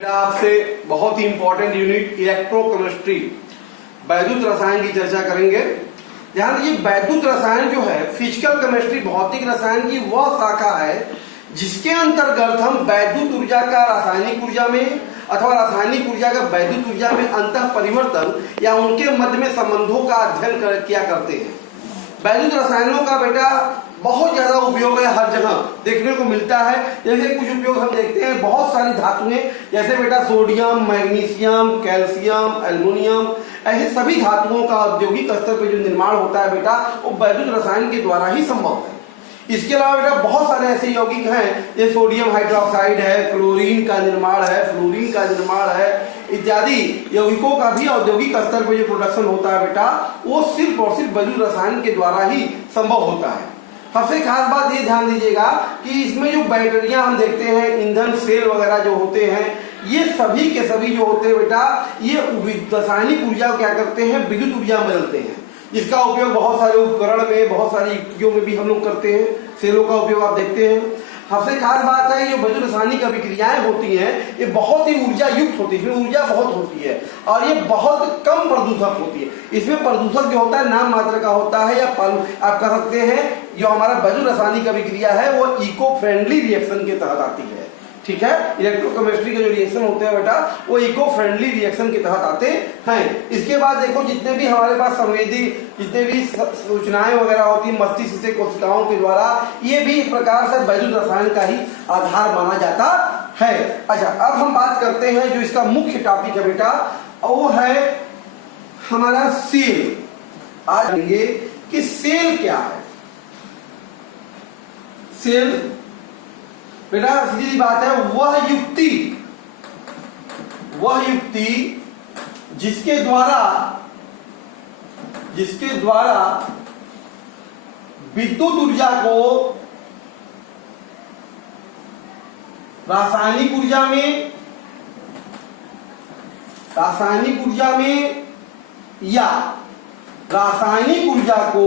आपसे बहुत ही important unit electrochemistry वैद्युत रसायन की चर्चा करेंगे। ध्यान दीजिए, वैद्युत रसायन जो है फिजिकल केमिस्ट्री भौतिक रसायन की वह शाखा है जिसके अंतर्गत हम वैद्युत ऊर्जा का रासायनिक ऊर्जा में अथवा रासायनिक ऊर्जा का वैद्युत ऊर्जा में अंतः परिवर्तन या उनके मध्य में संबंधों का अध्ययन किया करते हैं। वैद्युत रसायनों का बेटा बहुत ज्यादा उपयोग है, हर जगह देखने को मिलता है। जैसे कुछ उपयोग हम देखते हैं, बहुत सारी धातुएं जैसे बेटा सोडियम, मैग्नीशियम, कैल्शियम, एल्युमिनियम, ऐसे सभी धातुओं का औद्योगिक स्तर पर जो निर्माण होता है बेटा वो वैद्युत रसायन के द्वारा ही संभव है। इसके अलावा बेटा बहुत सारे ऐसे यौगिक हैं, जैसे सोडियम हाइड्रोक्साइड है, क्लोरीन का निर्माण है, फ्लोरीन का निर्माण है, इत्यादि यौगिकों का भी औद्योगिक स्तर पर जो प्रोडक्शन होता है बेटा वो सिर्फ और सिर्फ वैद्युत रसायन के द्वारा ही संभव होता है। सबसे खास बात ये ध्यान दीजिएगा कि इसमें जो बैटरियां हम देखते हैं, ईंधन सेल वगैरह जो होते हैं, ये सभी के सभी जो होते हैं बेटा ये रासायनिक ऊर्जा क्या करते हैं, विद्युत ऊर्जा में बदलते हैं। इसका उपयोग बहुत सारे उपकरण में, बहुत सारी युक्तियों में भी हम लोग करते हैं। सेलों का उपयोग आप देखते हैं। सबसे खास बात है, ये वैद्युत रासायनिक अभिक्रियाएं होती हैं, ये बहुत ही ऊर्जा युक्त होती है, इसमें ऊर्जा बहुत होती है और ये बहुत कम प्रदूषक होती है। इसमें प्रदूषक जो होता है नाम मात्र का होता है, या आप कह सकते हैं जो हमारा वैद्युत रासायनिक अभिक्रिया है वो इको फ्रेंडली रिएक्शन के तहत आती है। ठीक है, इलेक्ट्रोकेमिस्ट्री के जो रिएक्शन होते हैं बेटा वो इको फ्रेंडली रिएक्शन के तहत आते हैं। इसके बाद देखो, जितने भी हमारे पास संवेदी जितने भी सूचनाएं वगैरह होती है मस्तिष्क से कोशिकाओं के द्वारा, ये भी एक प्रकार से वैद्युत रसायन का ही आधार माना जाता है। अच्छा, अब हम बात करते हैं जो इसका मुख्य टॉपिक है बेटा वो है हमारा सेल। आज देखेंगे कि सेल क्या है। सेल बेटा सीधी बात है, वह युक्ति जिसके द्वारा विद्युत ऊर्जा को रासायनिक ऊर्जा में या रासायनिक ऊर्जा को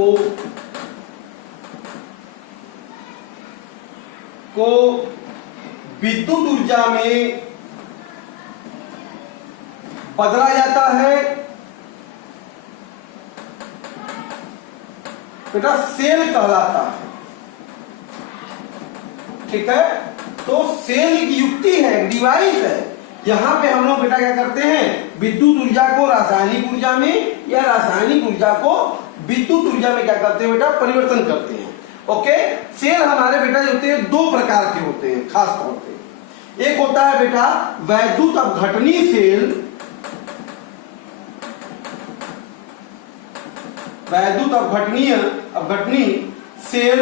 विद्युत ऊर्जा में बदला जाता है बेटा सेल कहलाता है। ठीक है, तो सेल की युक्ति है, डिवाइस है। यहां पे हम लोग बेटा क्या करते हैं, विद्युत ऊर्जा को रासायनिक ऊर्जा में या रासायनिक ऊर्जा को विद्युत ऊर्जा में क्या करते हैं बेटा, परिवर्तन करते हैं। ओके, सेल हमारे बेटा जो होते हैं दो प्रकार के होते हैं खास तौर पे। एक होता है बेटा वैद्युत अपघटनी सेल, वैद्युत अपघटनी सेल,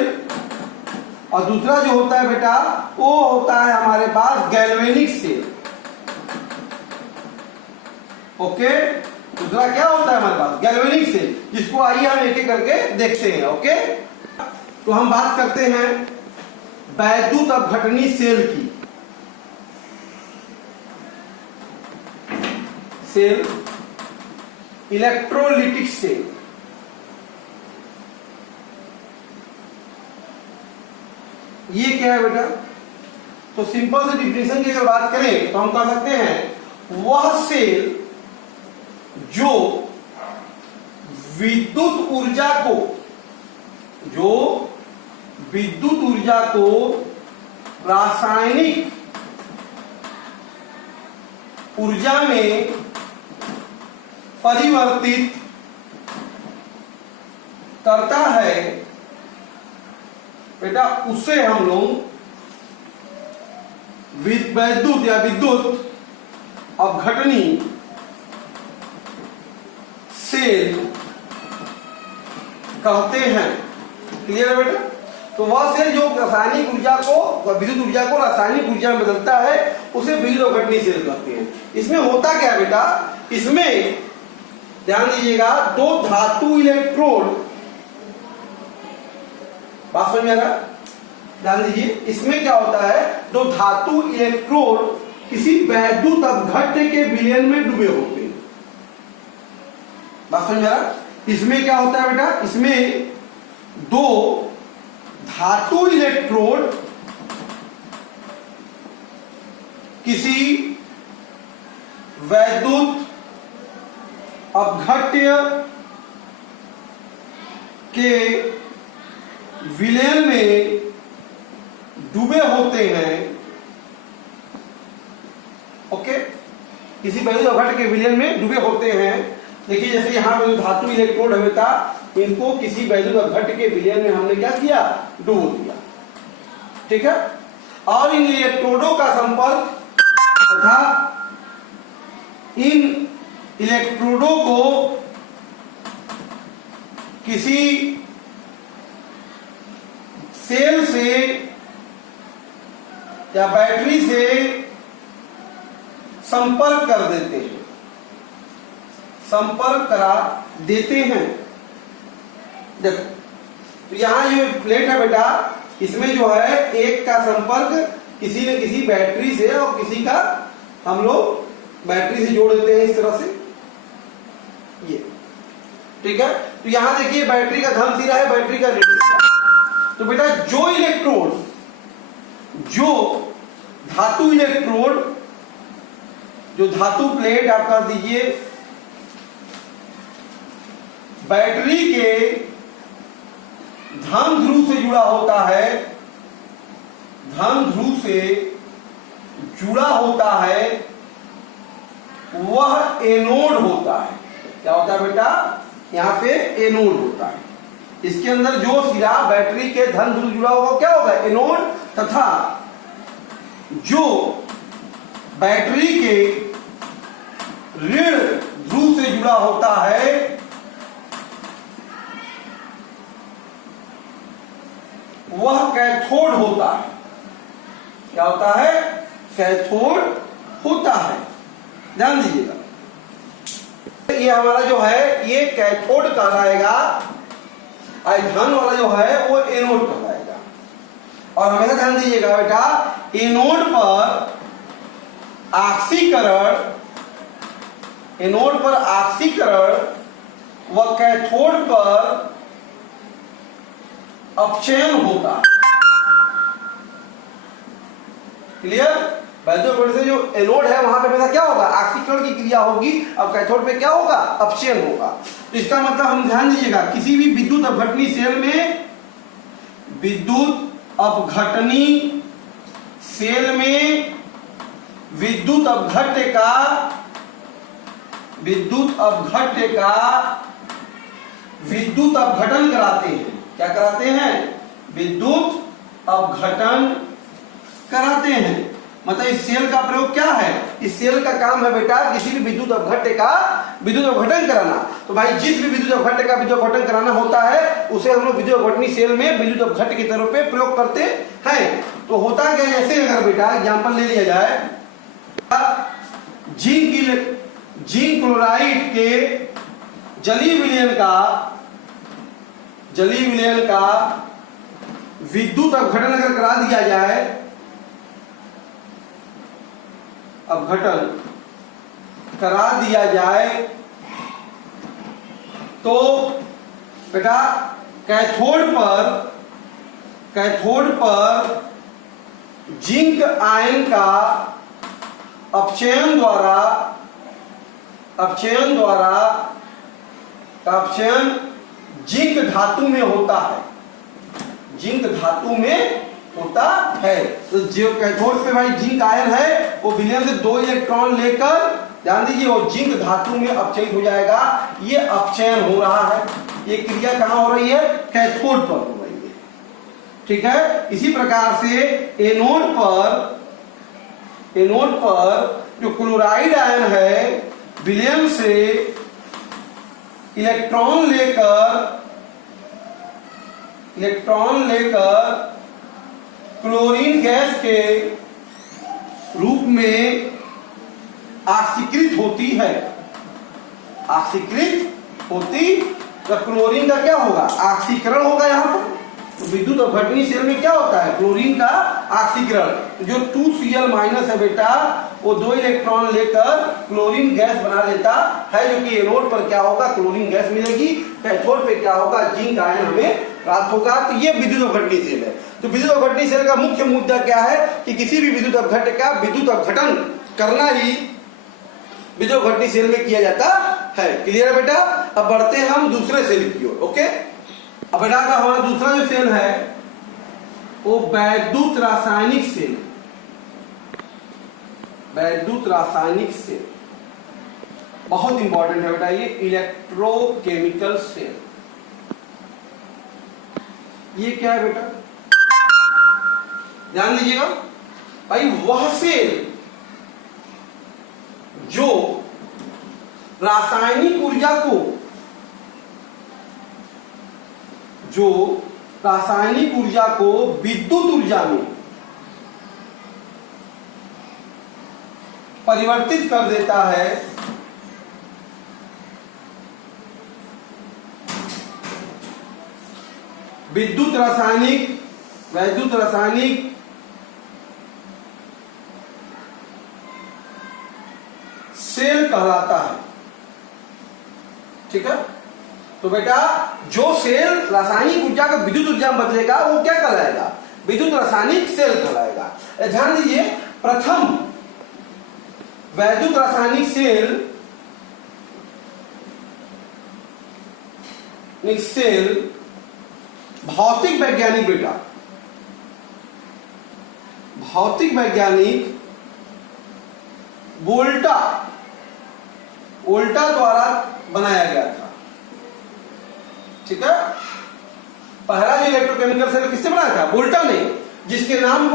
और दूसरा जो होता है बेटा वो होता है हमारे पास गैल्वेनिक सेल। ओके, दूसरा क्या होता है हमारे पास, गैल्वेनिक सेल, जिसको आइए हम एक एक करके देखते हैं। ओके, तो हम बात करते हैं वैद्युत अपघटनी सेल की। Cell, electrolytic cell. ये क्या है बेटा, तो सिंपल से डिफिनेशन की अगर बात करें तो हम कह सकते हैं वह सेल जो विद्युत ऊर्जा को रासायनिक ऊर्जा में परिवर्तित करता है बेटा, उसे हम लोग वैद्युत या विद्युत अपघटनी सेल कहते हैं। क्लियर है बेटा, तो वह सेल जो रासायनिक ऊर्जा को विद्युत ऊर्जा को रासायनिक ऊर्जा में बदलता है उसे विद्युत अपघटनी सेल कहते हैं। इसमें होता क्या है बेटा, इसमें ध्यान दीजिएगा दो धातु इलेक्ट्रोड, बात समझ में आ रहा, ध्यान दीजिए, इसमें क्या होता है, दो धातु इलेक्ट्रोड किसी वैद्युत अपघट्य के विलयन में डूबे होते हैं। बात समझ में आ रहा, इसमें क्या होता है बेटा, इसमें दो धातु इलेक्ट्रोड किसी वैद्युत अपघट्य के विलयन में डूबे होते हैं। ओके, किसी वैद्युत अपघट्य के विलयन में डूबे होते हैं। देखिए जैसे यहां पर जो धातु इलेक्ट्रोड है बेटा, इनको किसी वैद्युत अपघट्य के विलयन में हमने क्या किया, डुबो दिया। ठीक है, और इन इलेक्ट्रोडों का संपर्क तथा इन इलेक्ट्रोडों को किसी सेल से या बैटरी से संपर्क कर देते हैं, संपर्क करा देते हैं। देखो तो यहां जो प्लेट है बेटा, इसमें जो है एक का संपर्क किसी न किसी बैटरी से और किसी का हम लोग बैटरी से जोड़ देते हैं इस तरह से, ये ठीक है। तो यहां देखिए बैटरी का धन सिरा है, बैटरी का ऋण सिरा। तो बेटा जो इलेक्ट्रोड, जो धातु इलेक्ट्रोड, जो धातु प्लेट आप कर दीजिए बैटरी के धन ध्रुव से जुड़ा होता है, धन ध्रुव से जुड़ा होता है, वह एनोड होता है। क्या होता है बेटा, यहां पे एनोड होता है। इसके अंदर जो सिरा बैटरी के धन ध्रुव जुड़ा होगा क्या होगा, एनोड। तथा जो बैटरी के ऋण ध्रुव से जुड़ा होता है वह कैथोड होता है। क्या होता है, कैथोड होता है। ध्यान दीजिएगा, ये हमारा जो है ये कैथोड कहलाएगा, और धन वाला जो है वो एनोड कहलाएगा। और हमेशा ध्यान दीजिएगा बेटा, एनोड पर ऑक्सीकरण, एनोड पर ऑक्सीकरण व कैथोड पर अपचयन होता है। क्लियर। वैद्युत अपघट्य से जो एनोड है वहां पे हमेशा क्या होगा, ऑक्सीकरण की क्रिया होगी, और कैथोड पे क्या होगा, अपचयन होगा। तो इसका मतलब हम ध्यान दीजिएगा, किसी भी विद्युत अपघटनी सेल में, विद्युत अपघटनी सेल में विद्युत अपघट्य का, विद्युत अपघट्य का विद्युत अपघटन कराते हैं। क्या कराते हैं, विद्युत अपघटन कराते हैं। मतलब इस सेल का प्रयोग क्या है, इस सेल का काम है बेटा किसी भी विद्युत अपघट्य का विद्युत अपघटन कराना। तो भाई जिस भी विद्युत अपघट्य का विद्युत अपघटन कराना होता है उसे हम लोग विद्युत अपघटनी सेल में विद्युत अपघट्य के तौर पे प्रयोग करते हैं। तो होता क्या, जैसे अगर बेटा एग्जांपल ले लिया जाए, जिंक क्लोराइड के जलीय विलयन का विद्युत अपघटन अगर करा दिया जाए, अपघटन करा दिया जाए, तो बेटा कैथोड पर जिंक आयन का अपचयन जिंक धातु में होता है, जिंक धातु में होता है। तो जो कैथोड पे भाई जिंक आयन है वो विलयन से 2 इलेक्ट्रॉन लेकर, ध्यान दीजिए, वो जिंक धातु में अपचयित हो जाएगा। ये अपचयन हो रहा है, ये क्रिया कहां हो रही है, कैथोड पर हो रही है। ठीक है। इसी प्रकार से एनोड पर जो क्लोराइड आयन है विलयन से इलेक्ट्रॉन लेकर क्लोरीन गैस के रूप में ऑक्सीकृत होती है, तो क्लोरीन का क्या होगा, ऑक्सीकरण होगा। यहाँ पर तो विद्युत अपघटनी सेल में क्या होता है, क्लोरीन का ऑक्सीकरण। जो 2Cl- है बेटा वो 2 इलेक्ट्रॉन लेकर क्लोरीन गैस बना लेता है, जो कि एनोड पर क्या होगा, क्लोरीन गैस मिलेगी, कैथोड पे क्या होगा, जिंक आयन हमें प्राप्त होगा। तो ये विद्युत अपघटनी सेल है। तो विद्युत अपघटनी सेल का मुख्य मुद्दा क्या है कि किसी भी विद्युत अपघट्य का विद्युत अपघटन करना ही विद्युत घटनी सेल में किया जाता है। क्लियर है बेटा? अब बढ़ते हैं हम दूसरे सेल की ओर। ओके, अब बेटा का हमारा दूसरा जो सेल है वो वैद्युत रासायनिक सेल। वैद्युत रासायनिक सेल बहुत इंपॉर्टेंट है बेटा, ये इलेक्ट्रोकेमिकल सेल। ये क्या है बेटा? ध्यान दीजिएगा भाई, वह सेल जो रासायनिक ऊर्जा को विद्युत ऊर्जा में परिवर्तित कर देता है, वैद्युत रासायनिक सेल कहलाता है। ठीक है, तो बेटा जो सेल रासायनिक ऊर्जा को विद्युत ऊर्जा में बदलेगा वो क्या कहलाएगा? विद्युत रासायनिक सेल कहलाएगा। ध्यान दीजिए, प्रथम वैद्युत रासायनिक सेल भौतिक वैज्ञानिक बेटा, भौतिक वैज्ञानिक वोल्टा द्वारा बनाया गया था। ठीक है, पहला जो इलेक्ट्रोकेमिकल सेल किससे बनाया था? वोल्टा ने, जिसके नाम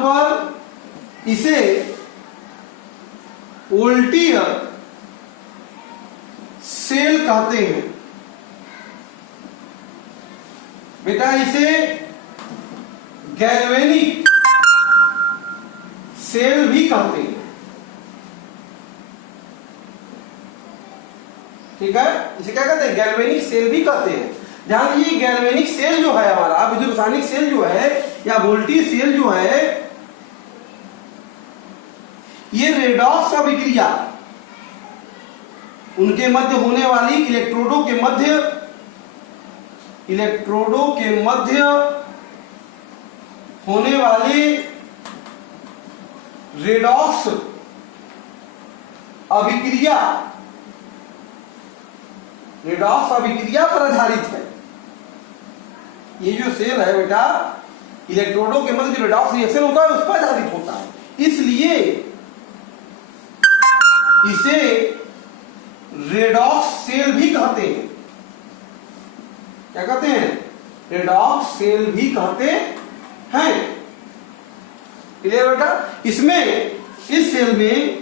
पर इसे वोल्टीयर सेल कहते हैं। बेटा इसे गैल्वेनिक सेल भी कहते हैं। ठीक है, इसे क्या कहते हैं? गैल्वेनिक सेल भी कहते हैं। ध्यान दीजिए, गैल्वेनिक सेल जो है हमारा, विद्युत रासायनिक सेल जो है या वोल्टेज सेल जो है, ये रेडॉक्स अभिक्रिया, उनके मध्य होने वाली इलेक्ट्रोडों के मध्य होने वाली रेडॉक्स अभिक्रिया पर आधारित है। ये जो सेल है बेटा, इलेक्ट्रोडों के मध्य जो रेडॉक्स रिएक्शन होता है उस पर आधारित होता है, इसलिए इसे रेडॉक्स सेल भी कहते हैं। क्या कहते हैं? रेडॉक्स सेल भी कहते हैं। क्लियर बेटा? इसमें, इस सेल में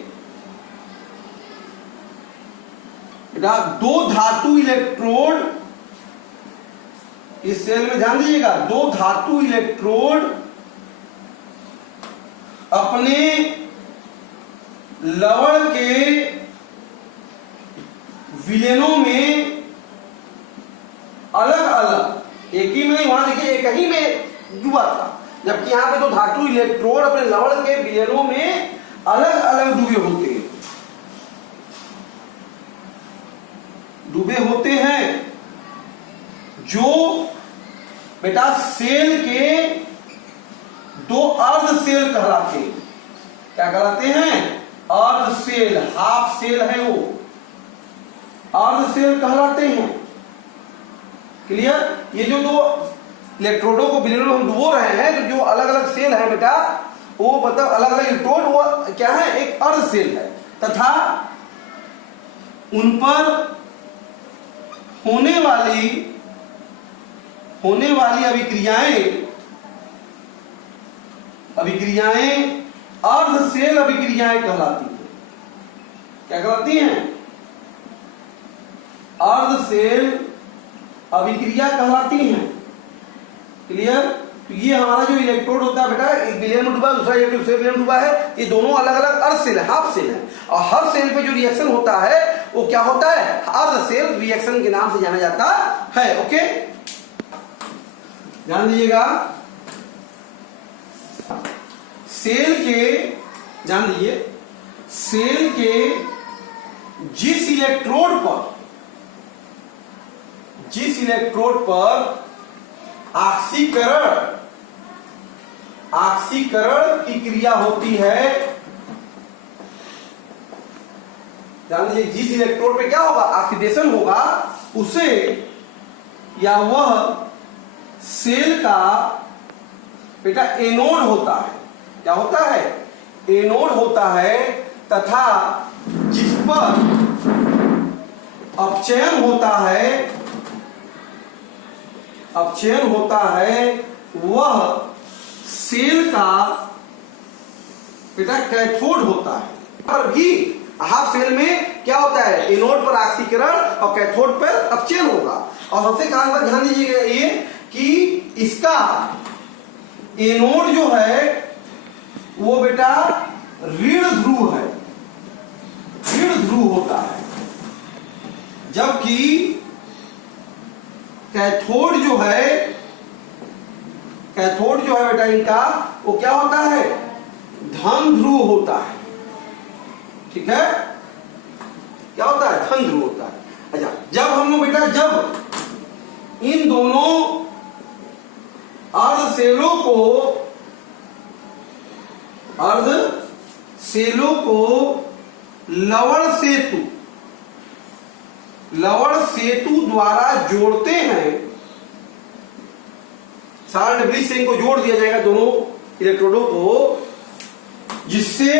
दो धातु इलेक्ट्रोड, इस सेल में ध्यान दीजिएगा, दो धातु इलेक्ट्रोड अपने लवण के विलेनों में अलग अलग, एक ही में नहीं, वहां देखिए एक ही में डूबा था, जबकि यहां पे तो धातु इलेक्ट्रोड अपने लवण के विलेनों में अलग अलग डूबे होते हैं, जो बेटा सेल के दो अर्ध सेल कहलाते हैं। क्या कहलाते हैं? अर्ध सेल, हाफ सेल है वो, अर्ध सेल कहलाते हैं। क्लियर? ये जो दो इलेक्ट्रोडों को विलेनों में हम डुबो रहे हैं, तो जो अलग अलग सेल है बेटा, वो मतलब अलग अलग इलेक्ट्रोड, वो क्या है? एक अर्ध सेल है, तथा उन पर होने वाली अभिक्रियाएं अर्ध सेल अभिक्रियाएं कहलाती हैं। क्या कहलाती हैं? अर्ध सेल अभिक्रिया कहलाती हैं। क्लियर? तो ये हमारा जो इलेक्ट्रोड होता है बेटा, एक विलेन में डूबा, दूसरा एक दूसरे विलेन में डूबा है, ये दोनों अलग अलग अर्ध सेल है, हाफ सेल है, और हर सेल पे जो रिएक्शन होता है वो क्या होता है? अर्ध सेल रिएक्शन के नाम से जाना जाता है। ओके, ध्यान दीजिएगा, सेल के, ध्यान दीजिए, सेल के जिस इलेक्ट्रोड पर ऑक्सीकरण की क्रिया होती है। ध्यान दीजिए, जिस इलेक्ट्रोड पे क्या होगा, ऑक्सीडेशन होगा, उसे या वह सेल का बेटा एनोड होता है। क्या होता है? एनोड होता है, तथा जिस पर अपचयन होता है, अपचयन होता है, वह सेल का बेटा कैथोड होता है। पर भी हाफ सेल में क्या होता है, एनोड पर ऑक्सीकरण और कैथोड पर अपचयन होगा। और सबसे खास बात ध्यान दीजिएगा ये कि इसका एनोड जो है वो बेटा ऋण ध्रुव है, ऋण ध्रुव होता है, जबकि कैथोड जो है, कैथोड जो है बेटा इनका वो क्या होता है, धन ध्रुव होता है। ठीक है, क्या होता है, धन ध्रुव होता है। अच्छा, जब हम लोग बेटा जब इन दोनों अर्ध सेलों को लवण सेतु द्वारा जोड़ते हैं, 60 डिग्री से इनको जोड़ दिया जाएगा दोनों इलेक्ट्रोडों को, जिससे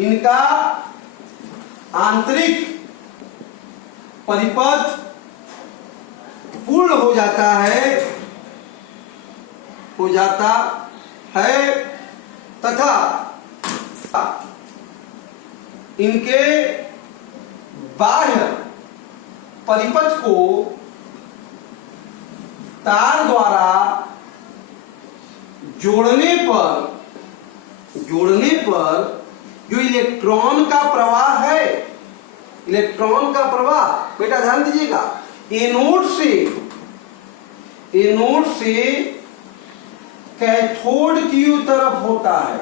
इनका आंतरिक परिपथ पूर्ण हो जाता है तथा इनके बाह्य परिपथ को तार द्वारा जोड़ने पर जो इलेक्ट्रॉन का प्रवाह है, इलेक्ट्रॉन का प्रवाह बेटा ध्यान दीजिएगा, एनोड से कैथोड की तरफ होता है।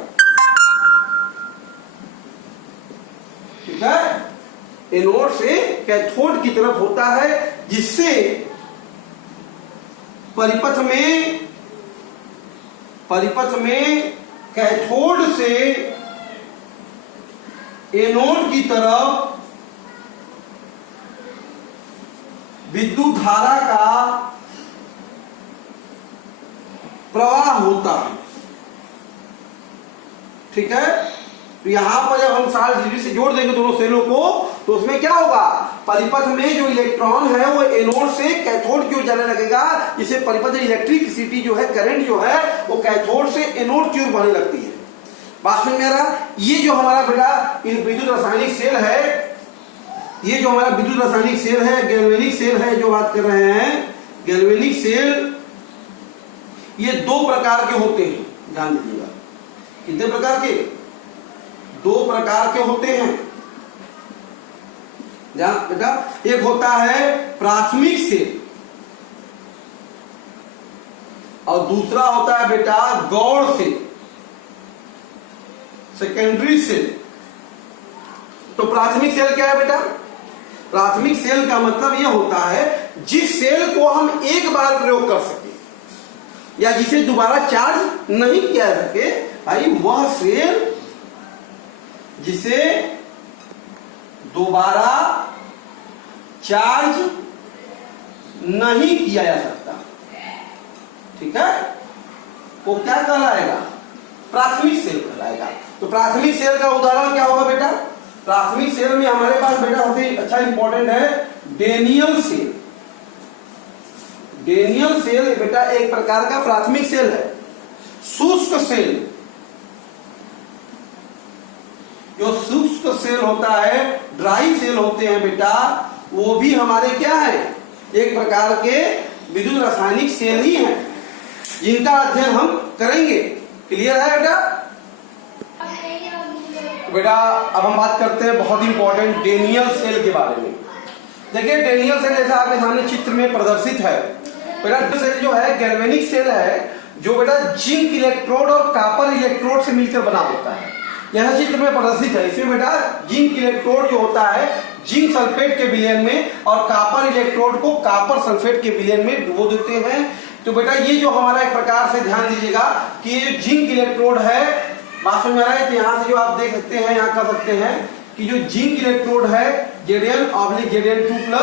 ठीक है, एनोड से कैथोड की तरफ होता है, जिससे परिपथ में कैथोड से एनोड की तरफ विद्युत धारा का प्रवाह होता है। ठीक है, तो यहां पर जब हम 60 डिग्री से जोड़ देंगे दोनों सेलों को, तो उसमें क्या होगा, परिपथ में जो इलेक्ट्रॉन है वो एनोड से कैथोड की ओर जाने लगेगा, जिससे परिपथ इलेक्ट्रिसिटी जो है, करंट जो है, वो कैथोड से एनोड की ओर बढ़ने लगती है। बात समझ में आ रहा? ये जो हमारा बेटा विद्युत रासायनिक सेल है, ये जो हमारा विद्युत रासायनिक सेल है, गैल्वेनिक सेल है, जो बात कर रहे हैं, गैल्वेनिक सेल ये 2 प्रकार के होते हैं। ध्यान दीजिएगा, कितने प्रकार के? 2 प्रकार के होते हैं। ध्यान बेटा, एक होता है प्राथमिक सेल और दूसरा होता है बेटा गौड़ सेल, सेकेंडरी सेल। तो प्राथमिक सेल क्या है बेटा? प्राथमिक सेल का मतलब यह होता है जिस सेल को हम एक बार प्रयोग कर सके या जिसे दोबारा चार्ज नहीं किया जा सके, भाई वह सेल जिसे दोबारा चार्ज नहीं किया जा सकता। ठीक है, वो क्या कहलाएगा? प्राथमिक सेल कहलाएगा। तो प्राथमिक सेल का उदाहरण क्या होगा बेटा? प्राथमिक सेल में हमारे पास बेटा सबसे अच्छा इंपॉर्टेंट है डेनियल सेल। डेनियल सेल बेटा एक प्रकार का प्राथमिक सेल है। शुष्क सेल, जो शुष्क सेल होता है, ड्राई सेल होते हैं बेटा, वो भी हमारे क्या है, एक प्रकार के विद्युत रासायनिक सेल ही हैं, जिनका अध्ययन हम करेंगे। क्लियर है बेटा? बेटा अब हम बात करते हैं बहुत इंपॉर्टेंट डेनियल सेल के बारे में। देखिए डेनियल सेल जैसा आपके सामने चित्र में प्रदर्शित है बेटा, सेल जो है गैल्वेनिक सेल है, जो बेटा जिंक इलेक्ट्रोड और कॉपर इलेक्ट्रोड से मिलकर बना होता है। यह चित्र में प्रदर्शित है। इसमें बेटा जिंक इलेक्ट्रोड जो होता है जिंक सल्फेट के विलयन में और कॉपर इलेक्ट्रोड को कॉपर सल्फेट के विलयन में डुबो देते हैं। तो बेटा ये जो हमारा एक प्रकार से ध्यान दीजिएगा कि ये जो जिंक इलेक्ट्रोड है, बात समझ में आ रहा है। तो यहाँ से जो आप देख सकते हैं, यहाँ कर सकते हैं कि जो जिंक इलेक्ट्रोड है Zn/Zn2+,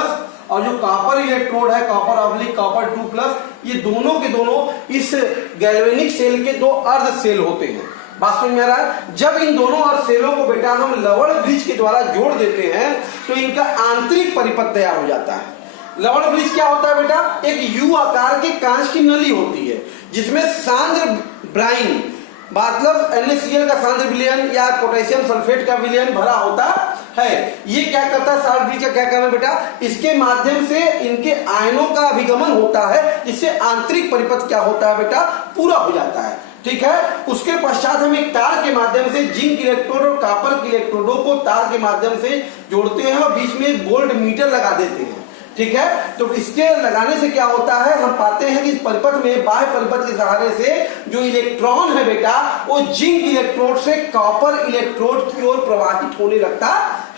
और जो कॉपर इलेक्ट्रोड है कॉपर/कॉपर2+, ये दोनों के दोनों इस गैल्वेनिक सेल के दो अर्ध सेल होते हैं। बात समझ में आ रहा है। जब इन दोनों अर्ध सेलों को बेटा हम लवण ब्रिज के द्वारा जोड़ देते हैं तो इनका आंतरिक परिपथ तैयार हो जाता है। लवण ब्रिज क्या होता है बेटा? एक यू आकार के कांच की नली होती है जिसमें सांद्र ब्राइन, मतलब NaCl का सांद्र विलयन या पोटेशियम सल्फेट का विलयन भरा होता है। ये क्या करता है, साल्ट ब्रिज का क्या काम है बेटा? इसके माध्यम से इनके आयनों का अभिगमन होता है, जिससे आंतरिक परिपथ क्या होता है बेटा? पूरा हो जाता है। ठीक है। उसके पश्चात हम एक तार के माध्यम से जिंक इलेक्ट्रोड और कॉपर के इलेक्ट्रोडों को तार के माध्यम से जोड़ते हैं और बीच में एक वोल्ट मीटर लगा देते हैं। ठीक है। तो इसके लगाने से क्या होता है, हम पाते हैं कि इस परिपथ में बाह्य परिपथ के सहारे से जो इलेक्ट्रॉन है बेटा वो जिंक इलेक्ट्रोड से कॉपर इलेक्ट्रोड की ओर प्रवाहित होने लगता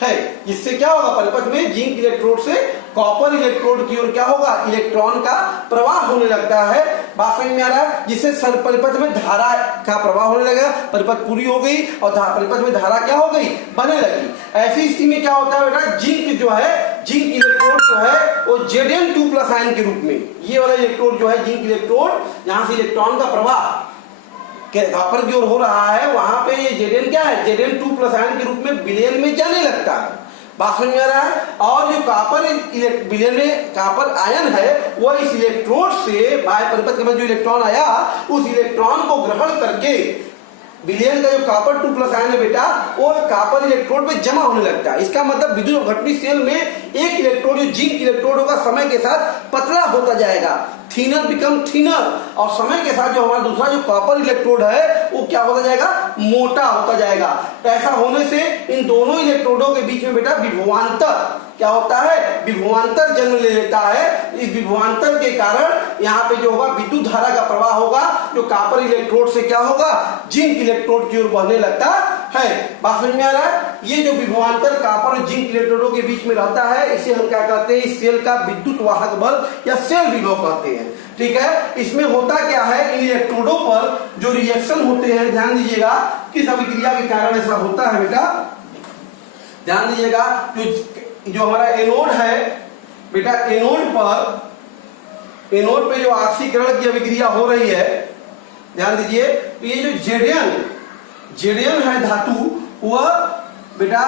है। जिससे क्या होगा, परिपथ में जिंक इलेक्ट्रोड से कॉपर इलेक्ट्रोड की ओर क्या होगा, इलेक्ट्रॉन का प्रवाह होने लगता है। बात समझ में आ रहा है। जिससे परिपथ में धारा का प्रवाह होने लगा, परिपथ पूरी हो गई और परिपथ में धारा क्या हो गई, बने लगी। ऐसी स्थिति में क्या होता है बेटा, जिंक जो है, जिंक इलेक्ट्रोड जो है वो Zn2+ आयन के रूप में, ये वाला इलेक्ट्रोड जो है जिंक इलेक्ट्रोड, जहां से इलेक्ट्रॉन का प्रवाह कॉपर की ओर हो रहा है, वहां पे ये Zn क्या है, Zn2+ आयन के रूप में विलयन में जाने लगता है। बात समझ में आ रहा है। और जो कॉपर विलयन में कॉपर आयन है वो इस इलेक्ट्रोड से बाह्य परिपथ के बाद जो इलेक्ट्रॉन आया उस इलेक्ट्रॉन को ग्रहण करके विलयन का जो कॉपर2+ आयन है बेटा वो कॉपर इलेक्ट्रोड पे जमा होने लगता है। इसका मतलब विद्युत अपघटनी सेल में एक इलेक्ट्रोड जो जिंक इलेक्ट्रोड होगा समय के साथ पतला होता जाएगा, थिनर बिकम थिनर, और समय के साथ जो हमारा दूसरा जो कॉपर इलेक्ट्रोड है वो क्या होता जाएगा, मोटा होता जाएगा। ऐसा होने से इन दोनों इलेक्ट्रोडों के बीच में बेटा विभवांतर क्या होता है, विभवांतर जन्म ले लेता है। इस विभवांतर के कारण यहाँ पे जो होगा विद्युत धारा का प्रवाह होगा, जो कॉपर इलेक्ट्रोड से क्या होगा, जिंक इलेक्ट्रोड की ओर बहने लगता है। बात समझ में आ रहा है। ये जो विभवांतर कॉपर और जिंक इलेक्ट्रोडों के बीच में रहता है इसे हम क्या कहते हैं, इस सेल का विद्युत वाहक बल या सेल विभव कहते हैं। ठीक है। इसमें होता क्या है, इन इलेक्ट्रोडों पर जो रिएक्शन होते हैं, ध्यान दीजिएगा किस अभिक्रिया के कारण ऐसा होता है बेटा, ध्यान दीजिएगा। जो हमारा एनोड है बेटा, एनोड पे जो ऑक्सीकरण की अभिक्रिया हो रही है, ध्यान दीजिए। तो ये जो Zn है धातु, वह बेटा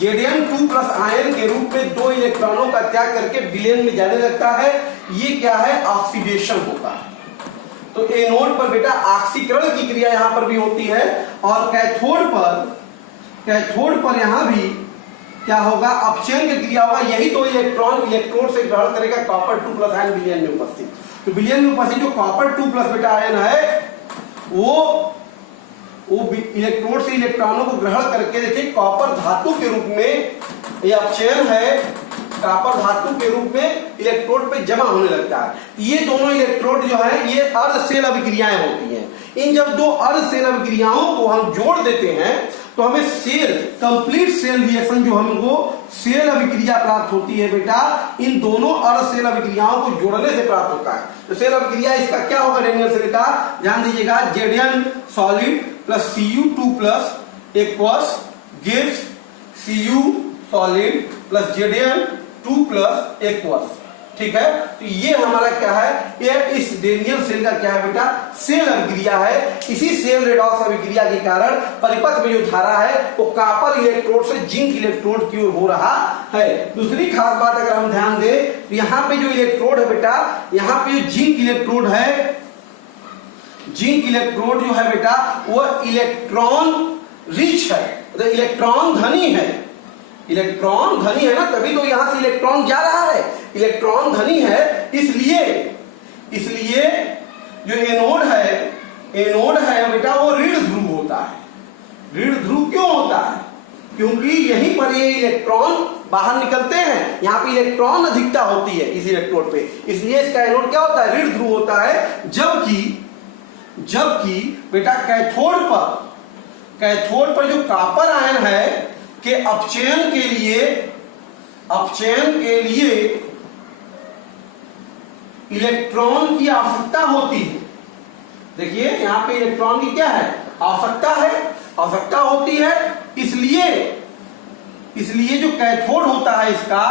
Zn2+ आयन के रूप में दो इलेक्ट्रॉनों का त्याग करके विलयन में जाने लगता है। ये क्या है, ऑक्सीडेशन होता है। तो एनोड पर बेटा ऑक्सीकरण की क्रिया यहां पर भी होती है और कैथोड पर यहां भी क्या होगा, अपचयन की क्रिया होगा। यही दो इलेक्ट्रॉन इलेक्ट्रोड से ग्रहण करेगा कॉपर2+ आयन विलयन में उपस्थित। तो विलयन में उपस्थित जो कॉपर2+ बेटा आयन है वो इलेक्ट्रोड से इलेक्ट्रॉनों को ग्रहण करके देखिए कॉपर धातु के रूप में, ये अपचयन है, कॉपर धातु के रूप में इलेक्ट्रोड पे जमा होने लगता है। ये दोनों इलेक्ट्रोड जो है ये अर्ध सेल अभिक्रियाएं होती हैं। इन जब दो अर्ध सेल अभिक्रियाओं को हम जोड़ देते हैं तो हमें कंप्लीट सेल रिएक्शन जो हमको सेल अभिक्रिया प्राप्त होती है बेटा, इन दोनों अर्ध सेल अभिक्रियाओं को जोड़ने से प्राप्त होता है। तो सेल अभिक्रिया इसका क्या होगा, डेनियल सेल का ध्यान दीजिएगा, Zn solid plus Cu2+ equals gives Cu solid plus Zn2+ equals। ठीक है। तो ये हमारा क्या है, ये इस डेनियल सेल का क्या है बेटा, सेल अभिक्रिया है। इसी सेल रेडॉक्स अभिक्रिया के कारण परिपथ में जो धारा है वो कॉपर इलेक्ट्रोड से जिंक इलेक्ट्रोड की ओर हो रहा है। दूसरी खास बात अगर हम ध्यान दें तो यहाँ पे जो इलेक्ट्रोड है बेटा, यहाँ पे जो जिंक इलेक्ट्रोड है, जिंक इलेक्ट्रोड जो है बेटा वो इलेक्ट्रॉन रिच है, मतलब इलेक्ट्रॉन धनी है। इलेक्ट्रॉन धनी है ना, तभी तो यहां से इलेक्ट्रॉन जा रहा है, इलेक्ट्रॉन धनी है। इसलिए जो एनोड है बेटा वो ऋण ध्रुव होता है। ऋण ध्रुव क्यों होता है, क्योंकि यहीं पर ये इलेक्ट्रॉन बाहर निकलते हैं, यहाँ पे इलेक्ट्रॉन अधिकता होती है इस इलेक्ट्रोड पे, इसलिए इसका एनोड क्या होता है, ऋण ध्रुव होता है। जबकि बेटा कैथोड पर जो कॉपर आयन है के अपचयन के लिए इलेक्ट्रॉन की आवश्यकता होती है। देखिए यहां पे इलेक्ट्रॉन की क्या है, आवश्यकता है, आवश्यकता होती है। इसलिए जो कैथोड होता है इसका,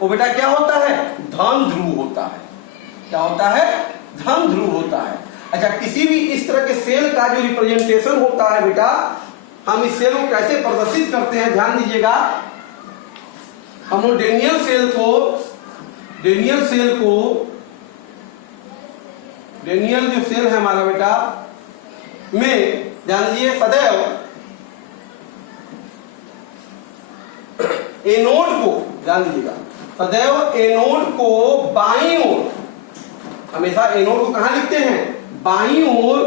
वो बेटा क्या होता है, धन ध्रुव होता है। क्या होता है, धन ध्रुव होता है। अच्छा, किसी भी इस तरह के सेल का जो रिप्रेजेंटेशन होता है बेटा, हम इस सेल को कैसे प्रदर्शित करते हैं, ध्यान दीजिएगा। हम लोग डेनियल सेल जो सेल है हमारा बेटा में, ध्यान दीजिए, सदैव एनोड को, ध्यान दीजिएगा, सदैव एनोड को बाईं ओर, हमेशा एनोड को कहां लिखते हैं, बाईं ओर,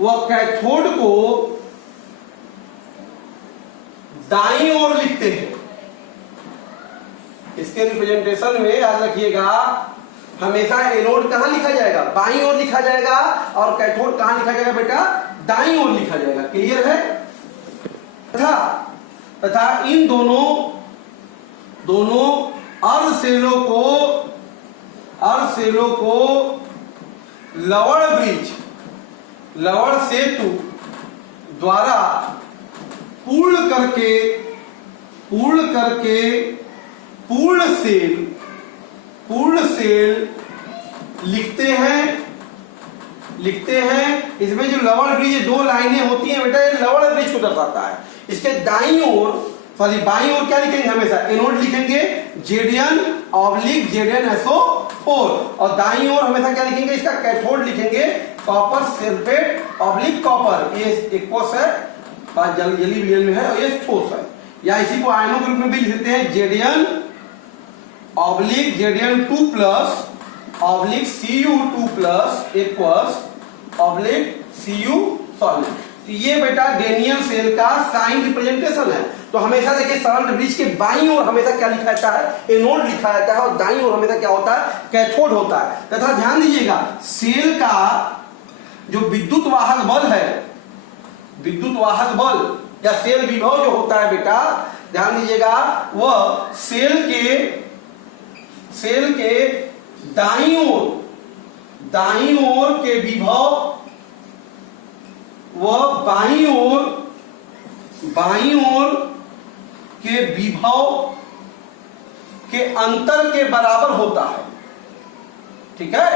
व कैथोड को दाईं ओर लिखते हैं। इसके रिप्रेजेंटेशन में याद रखिएगा, हमेशा एनोड कहां लिखा जाएगा, बाईं ओर लिखा जाएगा, और कैथोड कहां लिखा जाएगा बेटा, दाईं ओर लिखा जाएगा। क्लियर है। तथा इन दोनों अर्ध सेलों को लवण सेतु द्वारा पूर्ण करके पूर्ण सेल लिखते हैं। इसमें जो लवण ब्रिज, दो लाइनें होती हैं बेटा, ये लवण ब्रिज को दर्शाता है। इसके दाईं ओर, सॉरी बाईं ओर क्या लिखेंगे, हमेशा एनोड लिखेंगे Zn/Znso4, और दाईं ओर हमेशा क्या लिखेंगे, इसका कैथोड लिखेंगे कॉपर सल्फेट कॉपर। ये एक्वस है, जली विलयन में है, और ये ठोस है। या इसी को आयनों के रूप में भी लिखते हैं Zn/Zn2+/Cu2+Cu सॉलिड। तो ये बेटा डेनियल सेल का साइन रिप्रेजेंटेशन है। तो हमेशा देखिए सरल ब्रिज के बाईं ओर हमेशा क्या लिखा जाता है, एनोड लिखा जाता है, और दाईं ओर हमेशा क्या होता है, कैथोड होता है। तथा ध्यान दीजिएगा, सेल का जो विद्युत वाहक बल या सेल विभव जो होता है बेटा, ध्यान दीजिएगा, वह सेल के दाईं ओर के विभव व बाईं ओर के विभव के अंतर के बराबर होता है। ठीक है।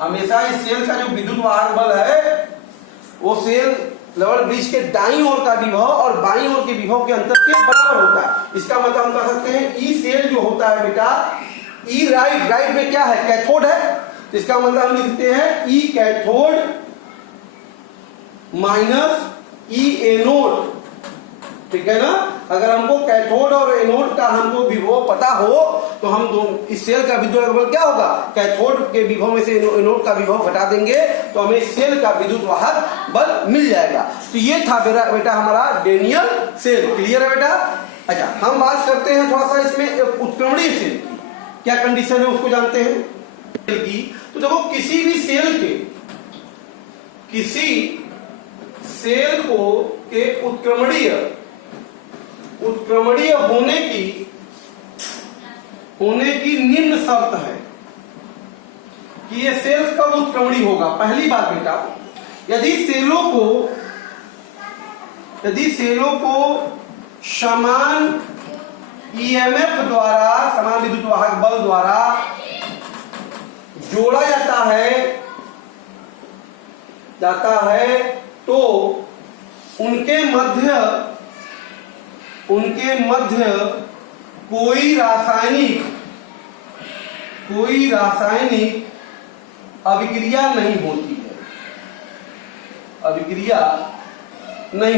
हमेशा इस सेल का जो विद्युत वाहक बल है, वो सेल लवण ब्रिज के दाईं ओर का विभव और बाईं ओर के विभव के अंतर के बराबर होता है। इसका मतलब हम कह सकते हैं ई सेल जो होता है बेटा, ई राइट में क्या है, कैथोड है। तो इसका मतलब हम लिखते हैं ई कैथोड माइनस ई एनोड। ठीक है ना। अगर हमको कैथोड और एनोड का हमको विभव पता हो, तो हम इस सेल का विद्युत बल क्या होगा, कैथोड के विभव में से एनोड का विभव घटा देंगे, तो हमें सेल का विद्युत वाहक बल मिल जाएगा। तो ये था बेटा हमारा डेनियल सेल। क्लियर है बेटा। अच्छा, हम बात करते हैं थोड़ा सा इसमें उत्क्रमणीय सेल की क्या कंडीशन है, उसको जानते हैं सेल की। तो देखो, किसी भी सेल को के उत्क्रमणीय होने की निम्न शर्त है कि ये सेल कब उत्क्रमणीय होगा। पहली बात बेटा, यदि सेलों को समान ईएमएफ द्वारा, समान विद्युत वाहक बल द्वारा जोड़ा जाता है तो उनके मध्य कोई रासायनिक अभिक्रिया नहीं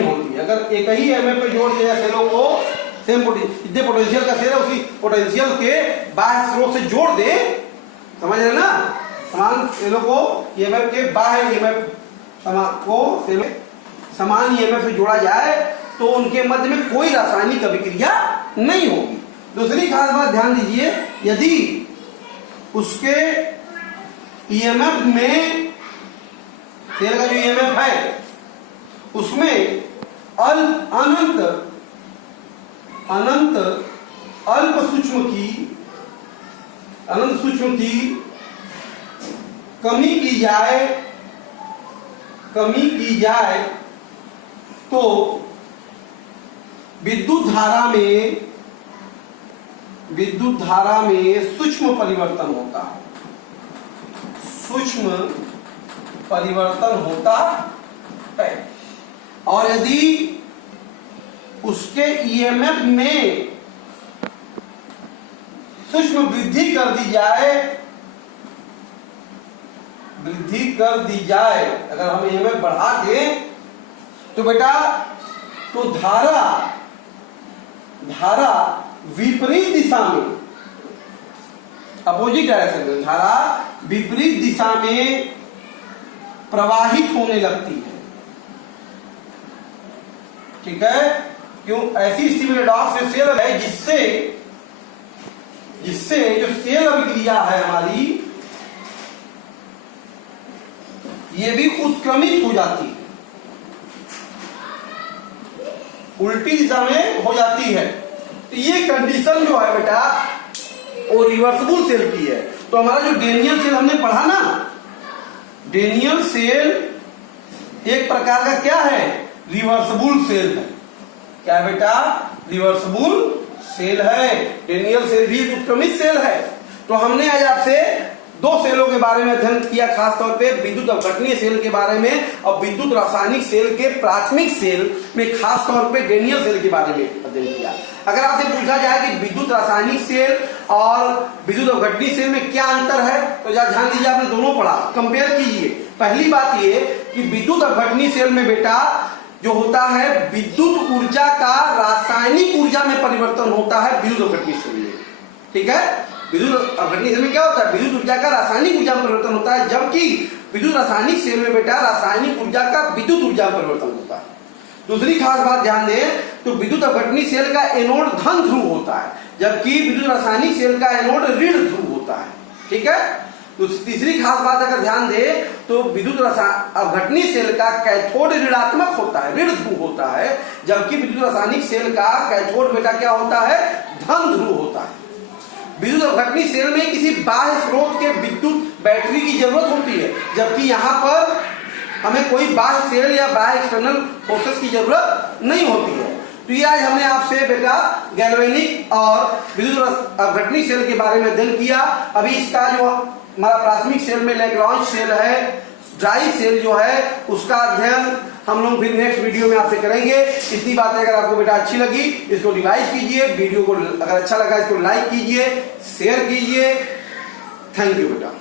होती है। अगर एक ही एमएफ पे जोड़ दिया सेलों को, सेम जितने पोटेंशियल का सेल है उसी पोटेंशियल के बाह्य स्रोत से जोड़ दे, समझ रहे ना, समान सेलों को ईएमएफ के बाह्य ईएमएफ समान ईएमएफ से जोड़ा जाए तो उनके मध्य में कोई रासायनिक अभिक्रिया नहीं होगी। दूसरी खास बात ध्यान दीजिए, यदि उसके ईएमएफ में, सेल का जो ईएमएफ है उसमें अनंत अल्प सूक्ष्म अनंत सूक्ष्म की कमी की जाए तो विद्युत धारा में सूक्ष्म परिवर्तन होता है, सूक्ष्म परिवर्तन होता है। और यदि उसके ईएमएफ में सूक्ष्म वृद्धि कर दी जाए, अगर हम ईएमएफ बढ़ा दें तो बेटा तो धारा विपरीत दिशा में, अपोजिट डायरेक्शन में धारा विपरीत दिशा में प्रवाहित होने लगती है। ठीक है, क्यों? ऐसी स्थिति में रेडॉक्स सेल है जिससे जो सेल अभिक्रिया है हमारी, ये भी उत्क्रमित हो जाती है, उल्टी दिशा में हो जाती है। तो ये कंडीशन जो है बेटा वो रिवर्सिबल सेल की है। तो हमारा जो डेनियल सेल हमने पढ़ा ना, डेनियल सेल एक प्रकार का क्या है? रिवर्सिबल सेल है। क्या है बेटा? रिवर्सिबल सेल है। डेनियल सेल भी एक उत्क्रमित सेल है। तो हमने आज आपसे दो सेलों के बारे में अध्ययन किया, खास तौर पे विद्युत अपघटनीय सेल के बारे में और विद्युत रासायनिक सेल के प्राथमिक सेल में खास तौर पे डेनियल सेल के बारे में अध्ययन किया। अगर आपसे पूछा जाए कि विद्युत रासायनिक सेल और विद्युत अपघटनीय सेल में क्या अंतर है, तो ध्यान दीजिए, आपने दोनों पढ़ा, कंपेयर कीजिए। पहली बात ये कि विद्युत अपघटनीय सेल में बेटा जो होता है विद्युत ऊर्जा का रासायनिक ऊर्जा में परिवर्तन होता है विद्युत अपघटनीय सेल में। ठीक है, विद्युत अपघटनीय सेल में क्या होता है? विद्युत ऊर्जा का रासायनिक ऊर्जा में परिवर्तन होता है, जबकि विद्युत रासायनिक सेल में बेटा रासायनिक ऊर्जा का विद्युत ऊर्जा में परिवर्तन होता है। दूसरी खास बात ध्यान दें तो विद्युत अपघटनीय सेल का एनोड धन ध्रुव होता है, जबकि विद्युत रासायनिक सेल का एनोड ऋण ध्रुव होता है। ठीक है, तो तीसरी खास बात अगर ध्यान दें तो विद्युत अपघटनीय सेल का कैथोड ऋणात्मक होता है, ऋण ध्रुव होता है, जबकि विद्युत रासायनिक सेल का कैथोड बेटा क्या होता है? धन ध्रुव होता है। विद्युत अपघटनीय सेल में किसी बाह्य स्रोत के विद्युत बैटरी की जरूरत होती है, जबकि यहाँ पर हमें कोई बाह्य सेल या बाह्य एक्सटर्नल फोर्सेस की जरूरत नहीं होती है। तो ये आज हमने आपसे बेटा गैल्वेनिक और विद्युत अपघटनीय सेल के बारे में अध्ययन किया। अभी इसका जो हमारा प्राथमिक सेल में लैग्रांज सेल है, ड्राई सेल जो है, उसका अध्ययन हम लोग फिर नेक्स्ट वीडियो में आपसे करेंगे। इतनी बातें अगर आपको बेटा अच्छी लगी इसको रिवाइज कीजिए, वीडियो को अगर अच्छा लगा इसको लाइक कीजिए, शेयर कीजिए। थैंक यू बेटा।